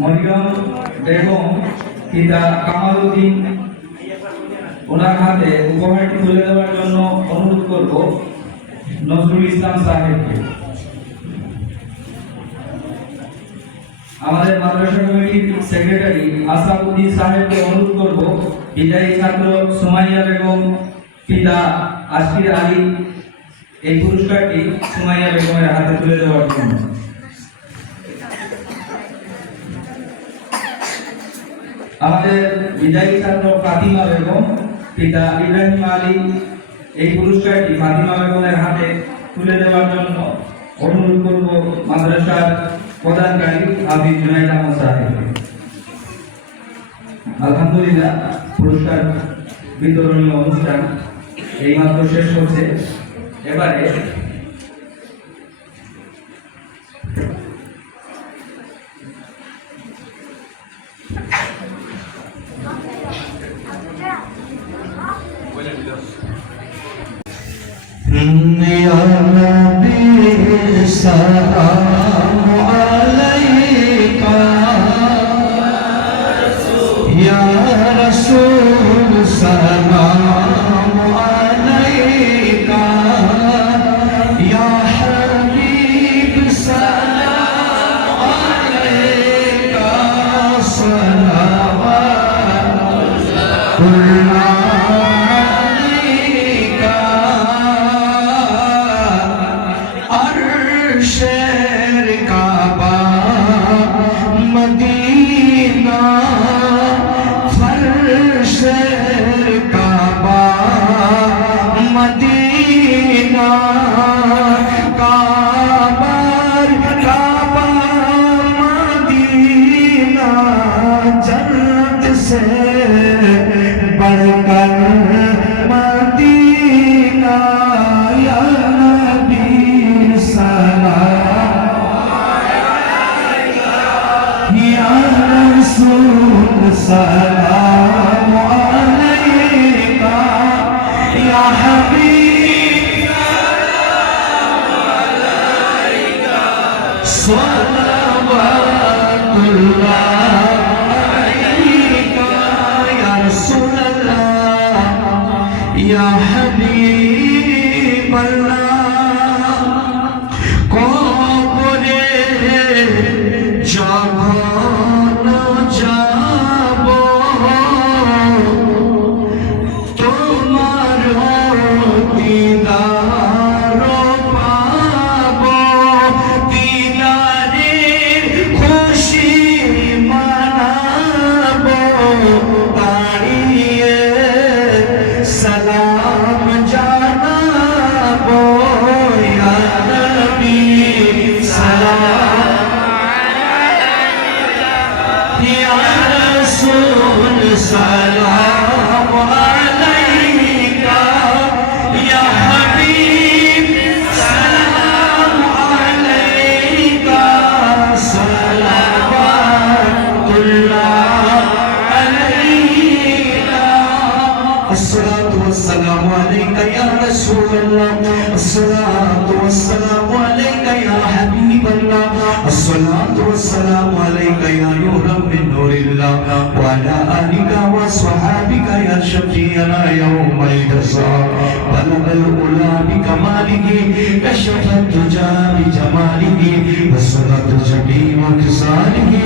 মরিয়ম বেগম পিতা কামালউদ্দিন ওনার হাতে উপহারটি তুলে দেওয়ার জন্য অনুরোধ করব নজরুল ইসলাম সাহেবকে। আমাদের মাদ্রাসা কমিটির সেক্রেটারি আসাদউদ্দিন সাহেবকে অনুরোধ করব বিদায়ী ছাত্র সুমাইয়া বেগম পিতা আশির আলী এই পুরস্কারটি সুমাইয়া বেগমের হাতে তুলে দেওয়ার জন্য। আমাদের বিদায়ী ছাত্র ফাতিমা বেগম পিতা ইব্রাহিম আলী এই পুরস্কারটি ফাতিমা বেগমের হাতে তুলে দেওয়ার জন্য অনুরোধ করব মাদ্রাসার প্রধানকারী হাফিজ জুনাইদ আহমদ সাহেবকে। আলহামদুলিল্লাহ, পুরস্কার বিতরণী অনুষ্ঠান এইমাত্র শেষ হচ্ছে। এবারে या नबी सलाम अलैका या रसूल सलाम अलैका या हबीब सलाम अलैका सलावतुल्लाह शेर काबा मदीना फर्शेर काबा मदीना काबर काबा मदीना जन्नत से बढ़कर मदीना या नबी सलाम अलैका या हबीब सलाम अलैका सलावतुल्लाह अलैका या रसूलल्लाह या हबीब अल्लाह कब्रे जगन जाबो তোমার দিদার পাবো দিদারের খুশি মানাবো দাঁড়িয়ে সালাম জানাবো ইয়া নবী সালাম या रसूल सलाम अलैका या हबीब सलाम अलैका सलावतुल्लाह अलैका अस्सलातु वस्सलामु अलैका या रसूलल्लाह अस्सलातु वस्सलामु अलैका या हबीबल्लाह अस्सलातु वस्सलामु अलैका या नूरम मिन नूरिल्लाह व अला आलिका व स्वहाबिका या शफीअना यौमल जज़ा बलगल उला बिकमालिही कशफत तुजा बिजमालिही वसलत जमीअ खिसालिही